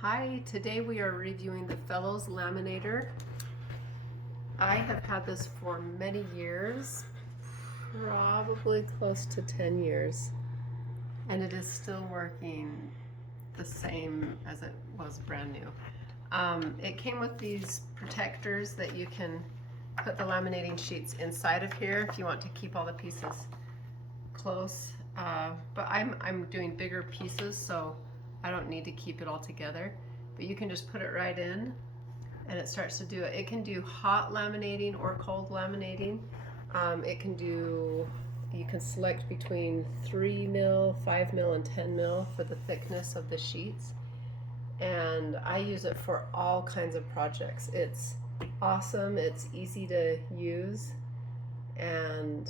Hi, today we are reviewing the Fellows Laminator. I have had this for many years, probably close to 10 years, and it is still working the same as it was brand new. It came with these protectors that you can put the laminating sheets inside of here if you want to keep all the pieces close, but I'm doing bigger pieces, so I don't need to keep it all together, but you can just put it right in and it starts to do it. It can do hot laminating or cold laminating. You can select between 3 mil, 5 mil, and 10 mil for the thickness of the sheets. And I use it for all kinds of projects. It's awesome, it's easy to use, and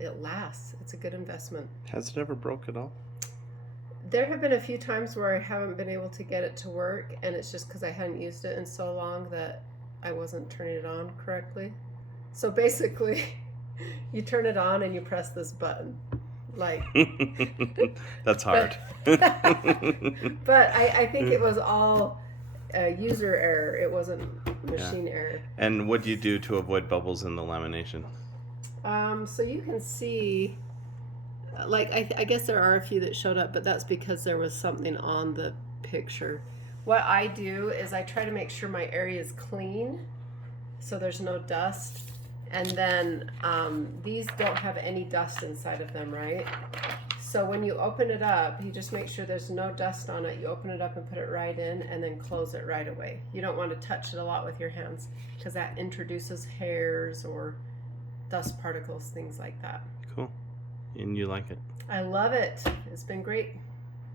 it lasts. It's a good investment. Has it ever broke at all? There have been a few times where I haven't been able to get it to work, and it's just because I hadn't used it in so long that I wasn't turning it on correctly. So basically, you turn it on and you press this button. Like That's hard. But I think it was all user error. It wasn't machine error. And what do you do to avoid bubbles in the lamination? So you can see, like, I guess there are a few that showed up, but that's because there was something on the picture. What I do is I try to make sure my area is clean, so there's no dust. And then these don't have any dust inside of them, right? So when you open it up, you just make sure there's no dust on it. You open it up and put it right in, and then close it right away. You don't want to touch it a lot with your hands because that introduces hairs or dust particles, things like that. Cool. And you like it? I love it. It's been great.